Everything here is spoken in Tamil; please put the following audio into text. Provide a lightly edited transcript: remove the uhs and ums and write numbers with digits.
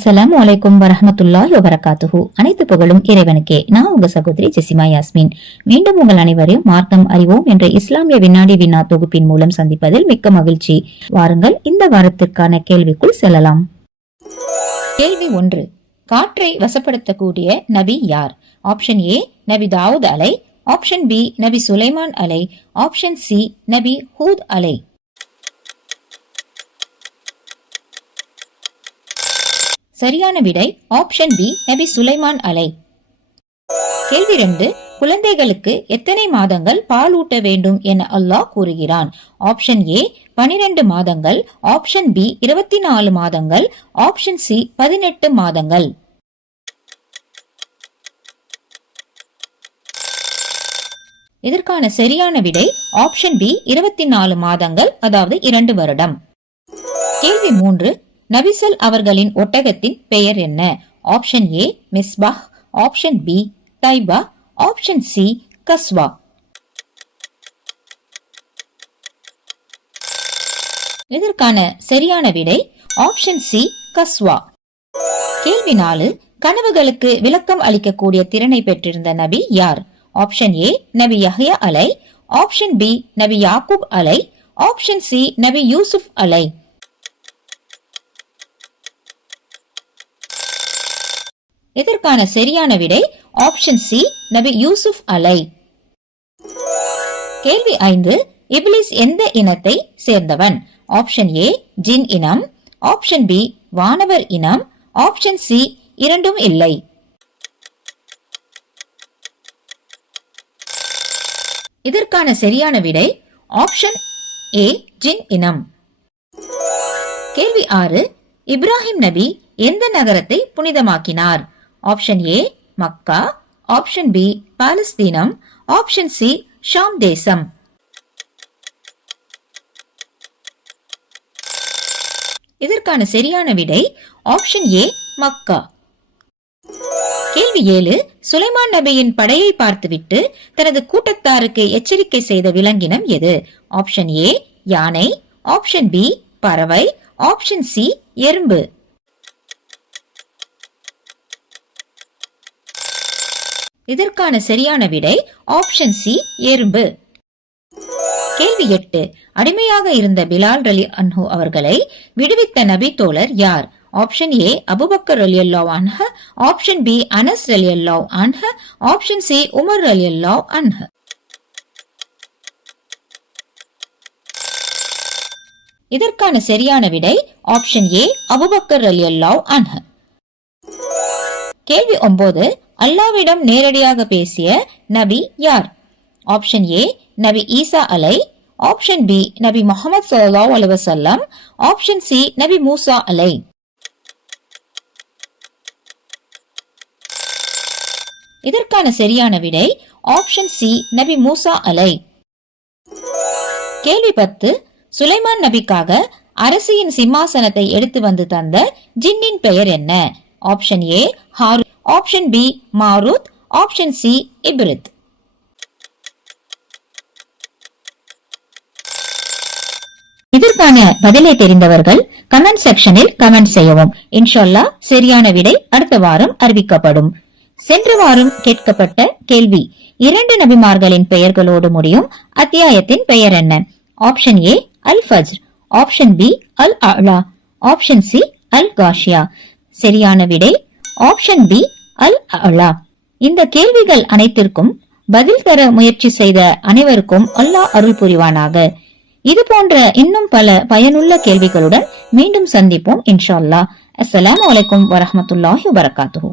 அஸ்ஸலாமு அலைக்கும் வரஹ்மத்துல்லாஹி வபரகாத்துஹு. அனைத்து புகழும் இறைவனுக்கே. நான் உங்க சகோதரி ஜெசிமா யாஸ்மின். மீண்டும் உங்கள் அனைவரையும் மார்க்கம் அறிவோம் என்ற இஸ்லாமிய வினாடி வினா தொகுப்பின் மூலம் சந்திப்பதில் மிக்க மகிழ்ச்சி. வாருங்கள் இந்த வாரத்திற்கான கேள்விக்குள் செல்லலாம். கேள்வி 1. காற்றை வசப்படுத்தக்கூடிய நபி யார்? ஆப்ஷன் ஏ நபி தாவூத் அலை, ஆப்ஷன் பி நபி சுலைமான் அலை, ஆப்ஷன் சி நபி ஹூத் அலை. சரியான விடை ஆப்ஷன் பி நபி சுலைமான் அலை. கேள்வி 2. குழந்தைகளுக்கு எத்தனை மாதங்கள் பால் ஊட்ட வேண்டும் என அல்லாஹ் கூறுகிறான்? ஆப்ஷன் ஏ 12 மாதங்கள், ஆப்ஷன் பி 24 மாதங்கள், ஆப்ஷன் சி 18 மாதங்கள். இதற்கான சரியான விடை ஆப்ஷன் பி 24 மாதங்கள், அதாவது 2 வருடம். கேள்வி 3. நபிசல் அவர்களின் ஒட்டகத்தின் பெயர் என்ன? Option A Misbah, option B Taiba, option C Qaswa. இதற்கான சரியான விடை ஆப்ஷன் சி கஸ்வா. கேள்வி 4. கனவுகளுக்கு விளக்கம் அளிக்கக்கூடிய திறனை பெற்றிருந்த நபி யார்? ஆப்ஷன் ஏ நபி யஹ்யா அலை, ஆப்ஷன் பி நபி யாக்கூப் அலை, ஆப்ஷன் சி நபி யூசுப் அலை. இதற்கான சரியான விடை ஆப்ஷன் சி நபி யூசுப் அலை. கேள்வி 5. இப்லிஸ் எந்த இனத்தை சேர்ந்தவன்? ஆப்ஷன் ஏ ஜின் இனம், ஆப்ஷன் பி வானவர் இனம், ஆப்ஷன் சி இரண்டும் இல்லை. இதற்கான சரியான விடை ஆப்ஷன் ஏ ஜின் இனம். கேள்வி 6. இப்ராஹிம் நபி எந்த நகரத்தை புனிதமாக்கினார்? Option A Makkah, option B பாலஸ்தீனம், ஆப்ஷன் சி ஷாம் தேசம். இதற்கான சரியான விடை ஆப்ஷன் ஏ மக்கா. கேள்வி 7. சுலைமான் நபியின் படையை பார்த்துவிட்டு தனது கூட்டத்தாருக்கு எச்சரிக்கை செய்த விலங்கினம் எது? ஆப்ஷன் ஏ யானை, ஆப்ஷன் பி பறவை, ஆப்ஷன் சி எறும்பு. இதற்கான சரியான விடை ஆப்ஷன் சி எறும்பு. கேள்வி 8. அடிமையாக இருந்த பிலால் ரலி அன்ஹு அவர்களை விடுவித்த நபி தோழர் யார்? ஆப்ஷன் ஏ அபூபக்கர் ரலியல்லாஹு அன்ஹு, ஆப்ஷன் பி அனஸ் ரலியல்லாஹு அன்ஹு, ஆப்ஷன் சி உமர் ரலியல்லாஹு அன்ஹு. இதற்கான சரியான விடை ஆப்ஷன் ஏ அபூபக்கர் ரலியல்லாஹு அன்ஹு. கேள்வி 9. அல்லாஹ்விடம் நேரடியாக பேசிய நபி யார்? ஆப்ஷன் ஏ நபி ஈசா அலை, ஆப்ஷன் பி நபி முஹம்மது ஸல்லல்லாஹு அலைஹி வஸல்லம், ஆப்ஷன் சி நபி மூசா அலை. இதற்கான சரியான விடை ஆப்ஷன் சி நபி மூசா அலை. கேள்வி 10. சுலைமான் நபிக்காக அரசியின் சிம்மாசனத்தை எடுத்து வந்து தந்த ஜின்னின் பெயர் என்ன? Option A Harut, option B Marut, option C Ifrit. இதற்கான பதிலை தெரிந்தவர்கள் கமெண்ட் செக்ஷனில் கமெண்ட் செய்யவும். இன்ஷா அல்லாஹ் சரியான விடை அடுத்த வாரம் அறிவிக்கப்படும். சென்ற வாரம் கேட்கப்பட்ட கேள்வி: 2 நபிமார்களின் பெயர்களோடு முடியும் அத்தியாயத்தின் பெயர் என்ன? Option A Al Fajr, option B Al Ala, option C அல் காஷியா. சரியான விடை ஆப்ஷன் பி அல் அலா. இந்த கேள்விகள் அனைத்திற்கும் பதில் தர முயற்சி செய்த அனைவருக்கும் அல்லாஹ் அருள் புரிவானாக. இது போன்ற இன்னும் பல பயனுள்ள கேள்விகளுடன் மீண்டும் சந்திப்போம் இன்ஷா அல்லாஹ். அஸ்ஸலாமு அலைக்கும் வரஹ்மத்துல்லாஹி வபரகாத்துஹு.